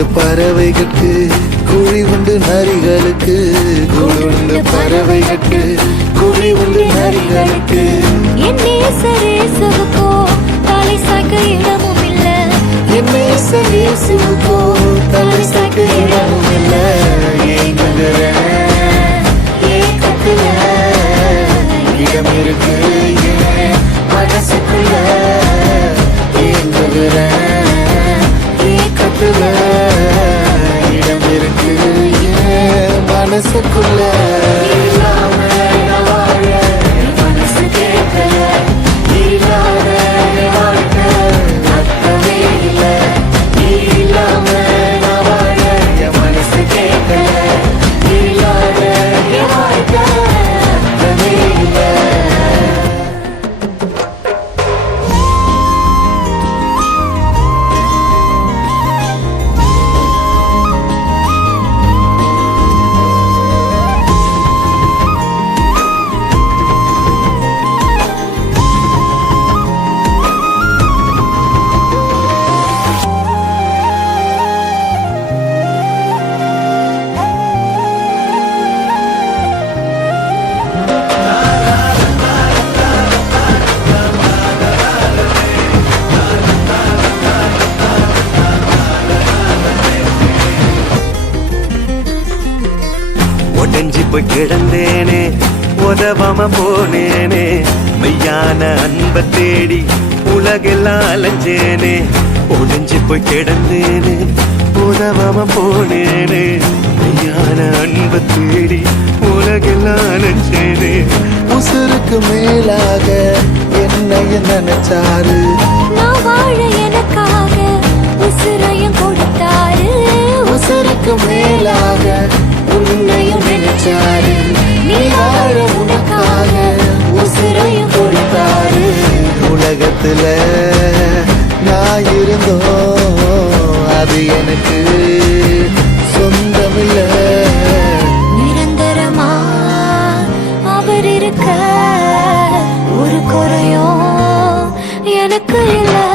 கூடுண்டு பறவைகளுக்கு குழி உண்டு நரிகளுக்கு கூடுண்டு பறவைகளுக்கு குழி உண்டு நரிகளுக்கு என் நேசரேசுவுக்கோ தலை சாய்க்க இடமும் இல்ல என் நேசரேசுவுக்கோ தலை சாய்க்க இடமும் இல்ல ஏக்கத்துல இடம் இருக்கு ஏன் மனசுக்குள்ள ஏக்கத்துல இடம் இருக்கு ஏன் மனசுக்குள்ள மனசு கேட்கல இல்லாத வாழ்க்கை அர்த்தமே இல்ல இல்லாம நான் வாழ என் மனசு கேட்கல இல்லாத வாழ்க்கை அர்த்தமே இல்ல. ஒடஞ்சி போய் கிடந்தேனே உதவாம போனேனே மெய்யான அன்ப தேடி உலகெல்லாம் அலைஞ்சேனே ஒடஞ்சி போய் கிடந்தேனே உதவாம போனேனே மெய்யான அன்ப தேடி உலகெல்லாம் அலைஞ்சேனே உசுருக்கு மேலாக என்னைய நினைச்சாரு நான் வாழ எனக்காக உசுரையும் கொடுத்தாரு உசுருக்கு மேலாக உன்னையும் நினைச்சாரு நீ வாழ உனக்காக உசுரையும் கொடுத்தாரு உலகத்துல நான் இருந்தோம் அது எனக்கு சொந்தமில்ல நிரந்தரமா அவர் இருக்க ஒரு குறையும் எனக்கு இல்லை